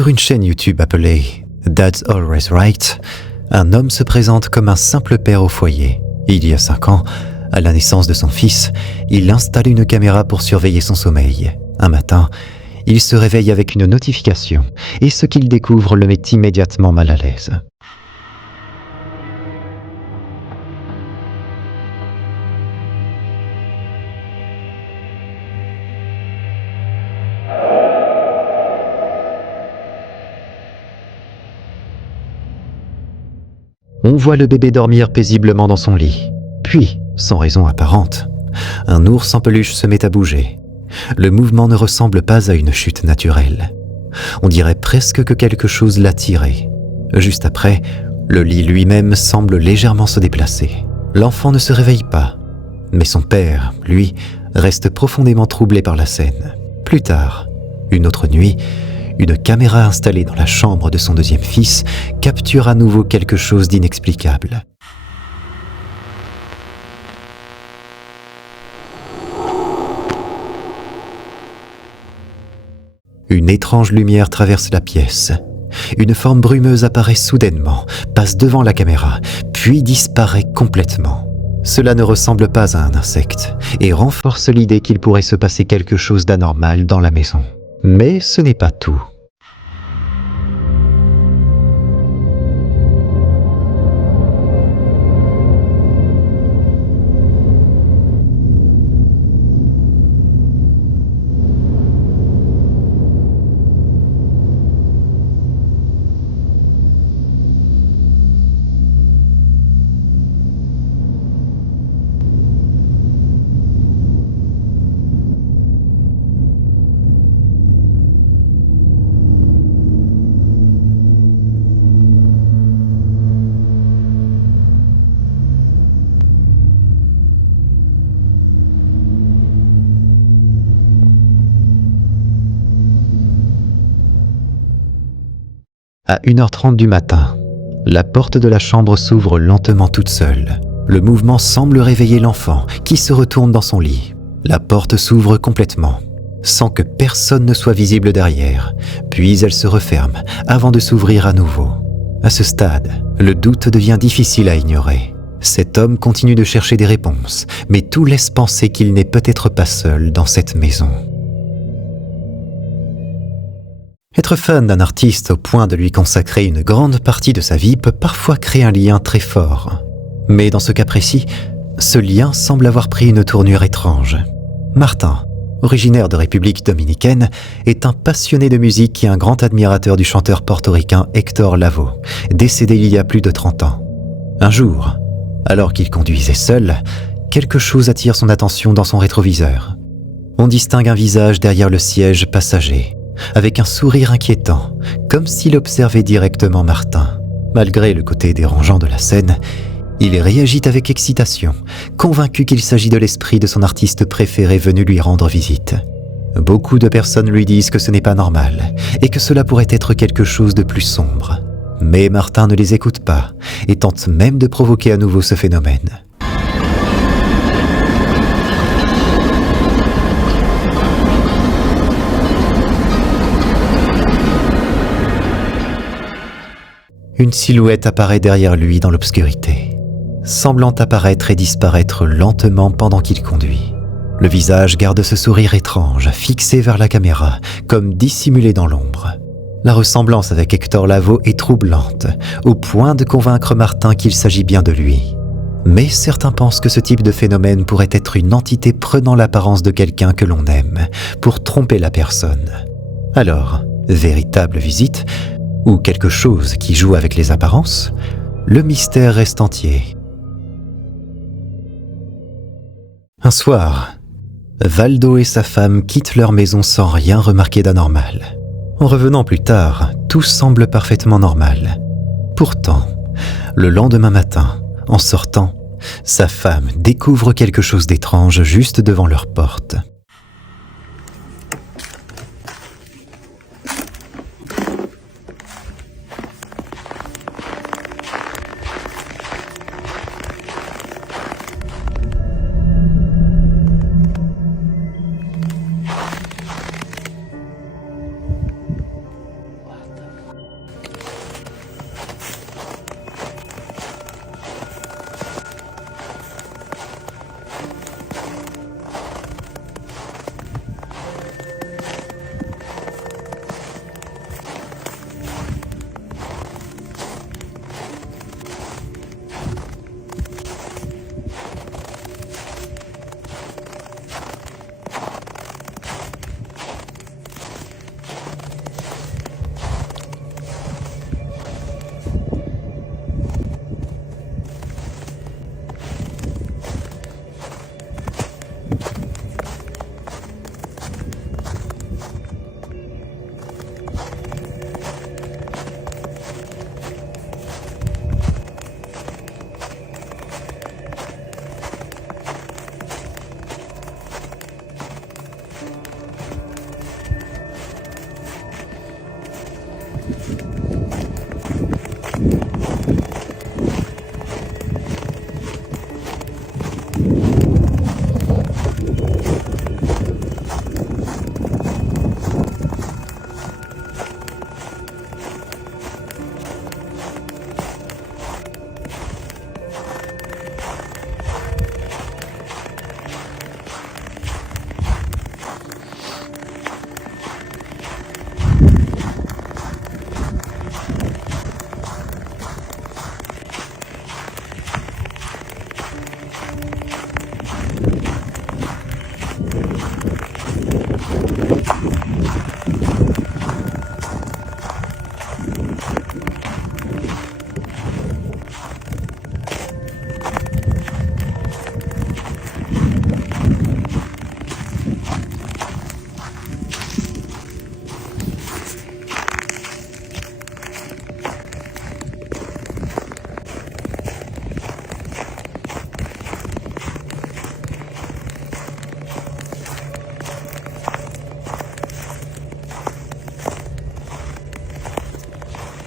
Sur une chaîne YouTube appelée Dad's Always Right, un homme se présente comme un simple père au foyer. Il y a 5 ans, à la naissance de son fils, il installe une caméra pour surveiller son sommeil. Un matin, il se réveille avec une notification et ce qu'il découvre le met immédiatement mal à l'aise. On voit le bébé dormir paisiblement dans son lit. Puis, sans raison apparente, un ours en peluche se met à bouger. Le mouvement ne ressemble pas à une chute naturelle. On dirait presque que quelque chose l'a tiré. Juste après, le lit lui-même semble légèrement se déplacer. L'enfant ne se réveille pas, mais son père, lui, reste profondément troublé par la scène. Plus tard, une autre nuit, une caméra installée dans la chambre de son deuxième fils capture à nouveau quelque chose d'inexplicable. Une étrange lumière traverse la pièce. Une forme brumeuse apparaît soudainement, passe devant la caméra, puis disparaît complètement. Cela ne ressemble pas à un insecte et renforce l'idée qu'il pourrait se passer quelque chose d'anormal dans la maison. Mais ce n'est pas tout. À 1h30 du matin, la porte de la chambre s'ouvre lentement toute seule. Le mouvement semble réveiller l'enfant, qui se retourne dans son lit. La porte s'ouvre complètement, sans que personne ne soit visible derrière, puis elle se referme avant de s'ouvrir à nouveau. À ce stade, le doute devient difficile à ignorer. Cet homme continue de chercher des réponses, mais tout laisse penser qu'il n'est peut-être pas seul dans cette maison. Être fan d'un artiste au point de lui consacrer une grande partie de sa vie peut parfois créer un lien très fort. Mais dans ce cas précis, ce lien semble avoir pris une tournure étrange. Martin, originaire de République dominicaine, est un passionné de musique et un grand admirateur du chanteur portoricain Héctor Lavoe, décédé il y a plus de 30 ans. Un jour, alors qu'il conduisait seul, quelque chose attire son attention dans son rétroviseur. On distingue un visage derrière le siège passager, avec un sourire inquiétant, comme s'il observait directement Martin. Malgré le côté dérangeant de la scène, il réagit avec excitation, convaincu qu'il s'agit de l'esprit de son artiste préféré venu lui rendre visite. Beaucoup de personnes lui disent que ce n'est pas normal et que cela pourrait être quelque chose de plus sombre. Mais Martin ne les écoute pas et tente même de provoquer à nouveau ce phénomène. Une silhouette apparaît derrière lui dans l'obscurité, semblant apparaître et disparaître lentement pendant qu'il conduit. Le visage garde ce sourire étrange, fixé vers la caméra, comme dissimulé dans l'ombre. La ressemblance avec Héctor Lavoe est troublante, au point de convaincre Martin qu'il s'agit bien de lui. Mais certains pensent que ce type de phénomène pourrait être une entité prenant l'apparence de quelqu'un que l'on aime, pour tromper la personne. Alors, véritable visite ou quelque chose qui joue avec les apparences, le mystère reste entier. Un soir, Valdo et sa femme quittent leur maison sans rien remarquer d'anormal. En revenant plus tard, tout semble parfaitement normal. Pourtant, le lendemain matin, en sortant, sa femme découvre quelque chose d'étrange juste devant leur porte.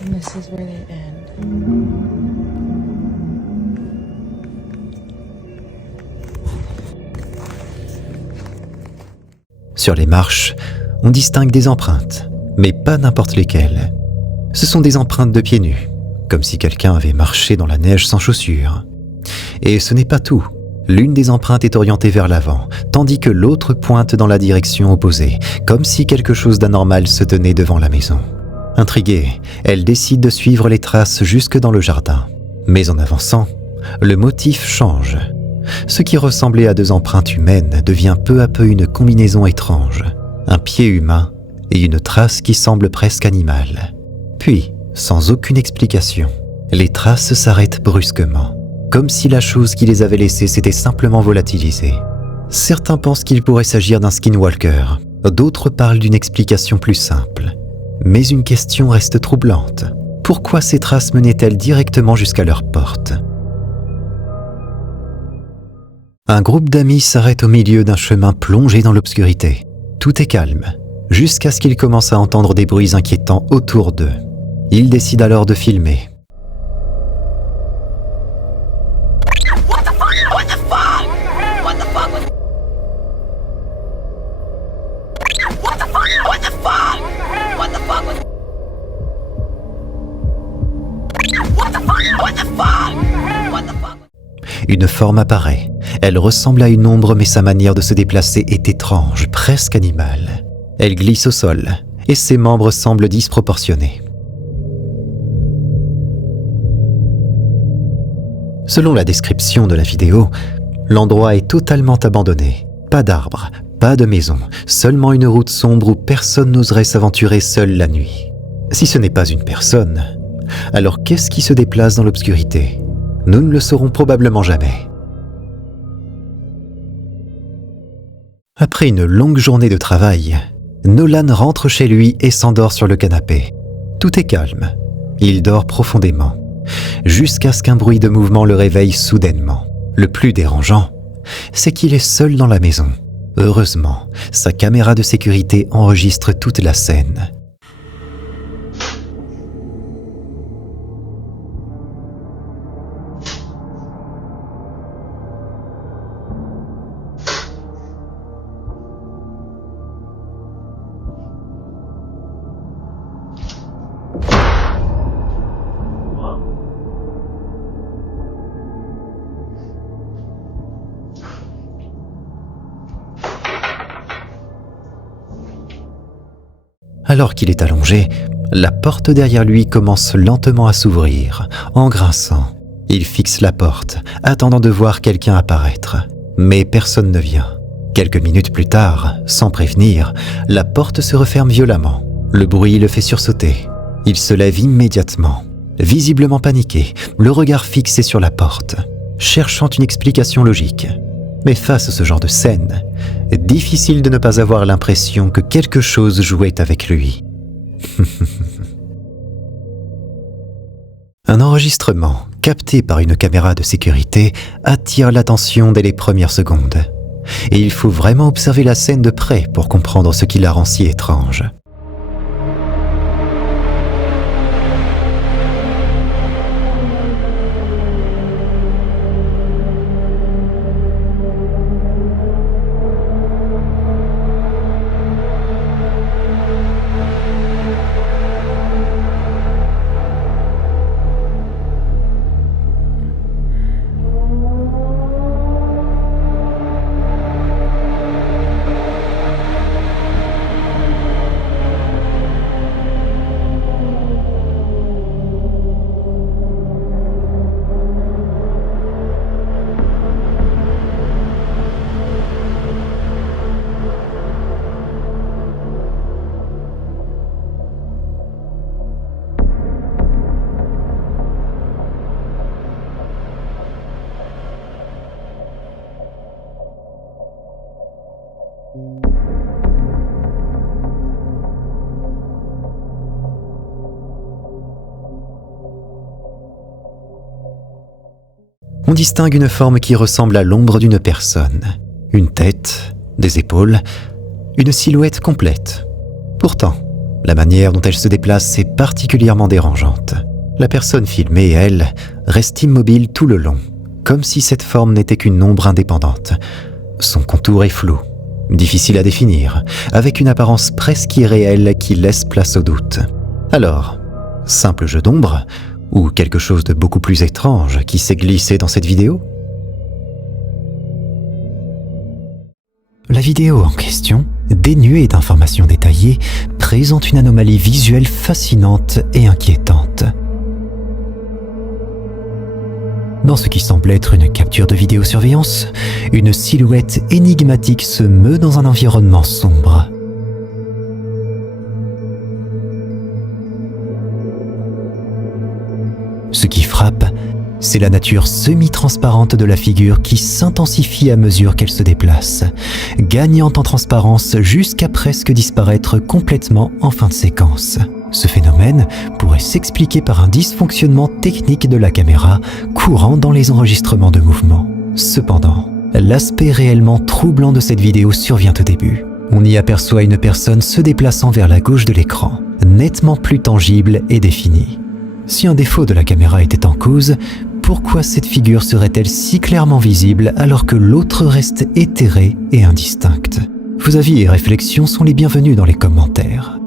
And this is where they end. Sur les marches, on distingue des empreintes, mais pas n'importe lesquelles. Ce sont des empreintes de pieds nus, comme si quelqu'un avait marché dans la neige sans chaussures. Et ce n'est pas tout. L'une des empreintes est orientée vers l'avant, tandis que l'autre pointe dans la direction opposée, comme si quelque chose d'anormal se tenait devant la maison. Intriguée, elle décide de suivre les traces jusque dans le jardin. Mais en avançant, le motif change. Ce qui ressemblait à deux empreintes humaines devient peu à peu une combinaison étrange. Un pied humain et une trace qui semble presque animale. Puis, sans aucune explication, les traces s'arrêtent brusquement, comme si la chose qui les avait laissées s'était simplement volatilisée. Certains pensent qu'il pourrait s'agir d'un skinwalker, d'autres parlent d'une explication plus simple. Mais une question reste troublante. Pourquoi ces traces menaient-elles directement jusqu'à leur porte ? Un groupe d'amis s'arrête au milieu d'un chemin plongé dans l'obscurité. Tout est calme, jusqu'à ce qu'ils commencent à entendre des bruits inquiétants autour d'eux. Ils décident alors de filmer. Une forme apparaît. Elle ressemble à une ombre, mais sa manière de se déplacer est étrange, presque animale. Elle glisse au sol, et ses membres semblent disproportionnés. Selon la description de la vidéo, l'endroit est totalement abandonné. Pas d'arbres, pas de maison, seulement une route sombre où personne n'oserait s'aventurer seul la nuit. Si ce n'est pas une personne, alors qu'est-ce qui se déplace dans l'obscurité ? Nous ne le saurons probablement jamais. Après une longue journée de travail, Nolan rentre chez lui et s'endort sur le canapé. Tout est calme. Il dort profondément, jusqu'à ce qu'un bruit de mouvement le réveille soudainement. Le plus dérangeant, c'est qu'il est seul dans la maison. Heureusement, sa caméra de sécurité enregistre toute la scène. Alors qu'il est allongé, la porte derrière lui commence lentement à s'ouvrir, en grinçant. Il fixe la porte, attendant de voir quelqu'un apparaître. Mais personne ne vient. Quelques minutes plus tard, sans prévenir, la porte se referme violemment. Le bruit le fait sursauter. Il se lève immédiatement, visiblement paniqué, le regard fixé sur la porte, cherchant une explication logique. Mais face à ce genre de scène, difficile de ne pas avoir l'impression que quelque chose jouait avec lui. Un enregistrement, capté par une caméra de sécurité, attire l'attention dès les premières secondes. Et il faut vraiment observer la scène de près pour comprendre ce qui la rend si étrange. On distingue une forme qui ressemble à l'ombre d'une personne. Une tête, des épaules, une silhouette complète. Pourtant, la manière dont elle se déplace est particulièrement dérangeante. La personne filmée, elle, reste immobile tout le long, comme si cette forme n'était qu'une ombre indépendante. Son contour est flou, difficile à définir, avec une apparence presque irréelle qui laisse place au doute. Alors, simple jeu d'ombre, ou quelque chose de beaucoup plus étrange qui s'est glissé dans cette vidéo ? La vidéo en question, dénuée d'informations détaillées, présente une anomalie visuelle fascinante et inquiétante. Dans ce qui semble être une capture de vidéosurveillance, une silhouette énigmatique se meut dans un environnement sombre. Ce qui frappe, c'est la nature semi-transparente de la figure qui s'intensifie à mesure qu'elle se déplace, gagnant en transparence jusqu'à presque disparaître complètement en fin de séquence. Ce phénomène pourrait s'expliquer par un dysfonctionnement technique de la caméra courant dans les enregistrements de mouvements. Cependant, l'aspect réellement troublant de cette vidéo survient au début. On y aperçoit une personne se déplaçant vers la gauche de l'écran, nettement plus tangible et définie. Si un défaut de la caméra était en cause, pourquoi cette figure serait-elle si clairement visible alors que l'autre reste éthérée et indistincte ? Vos avis et réflexions sont les bienvenus dans les commentaires.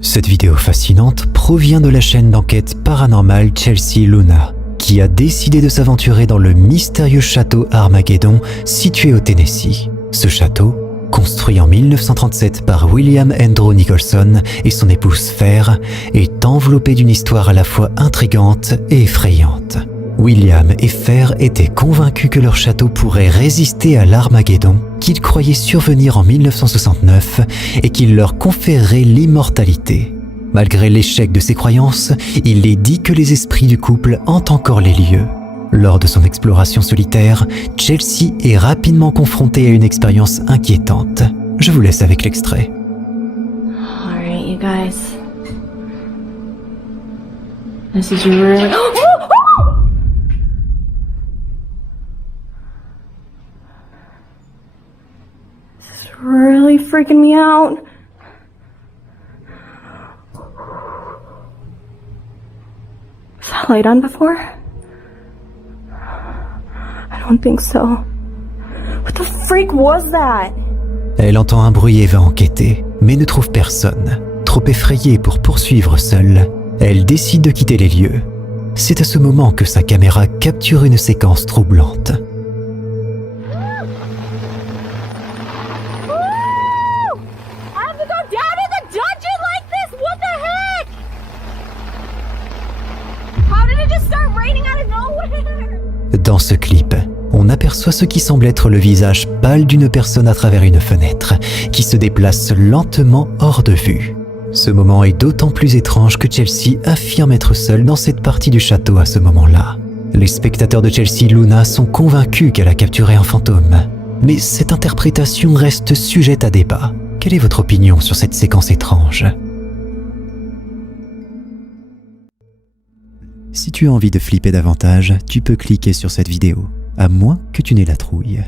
Cette vidéo fascinante provient de la chaîne d'enquête paranormale Chelsea Luna, qui a décidé de s'aventurer dans le mystérieux château Armageddon situé au Tennessee. Ce château, construit en 1937 par William Andrew Nicholson et son épouse Fer, est enveloppé d'une histoire à la fois intrigante et effrayante. William et Fer étaient convaincus que leur château pourrait résister à l'Armageddon qu'ils croyaient survenir en 1969 et qu'il leur conférerait l'immortalité. Malgré l'échec de ces croyances, il est dit que les esprits du couple hantent encore les lieux. Lors de son exploration solitaire, Chelsea est rapidement confrontée à une expérience inquiétante. Je vous laisse avec l'extrait. Alright, you guys. This is really... This is really freaking me out. Was that light on before? I don't think so. What the freak was that? Elle entend un bruit et va enquêter, mais ne trouve personne. Trop effrayée pour poursuivre seule, elle décide de quitter les lieux. C'est à ce moment que sa caméra capture une séquence troublante. Dans ce clip, on aperçoit ce qui semble être le visage pâle d'une personne à travers une fenêtre, qui se déplace lentement hors de vue. Ce moment est d'autant plus étrange que Chelsea affirme être seule dans cette partie du château à ce moment-là. Les spectateurs de Chelsea Luna sont convaincus qu'elle a capturé un fantôme. Mais cette interprétation reste sujette à débat. Quelle est votre opinion sur cette séquence étrange ? Si tu as envie de flipper davantage, tu peux cliquer sur cette vidéo, à moins que tu n'aies la trouille.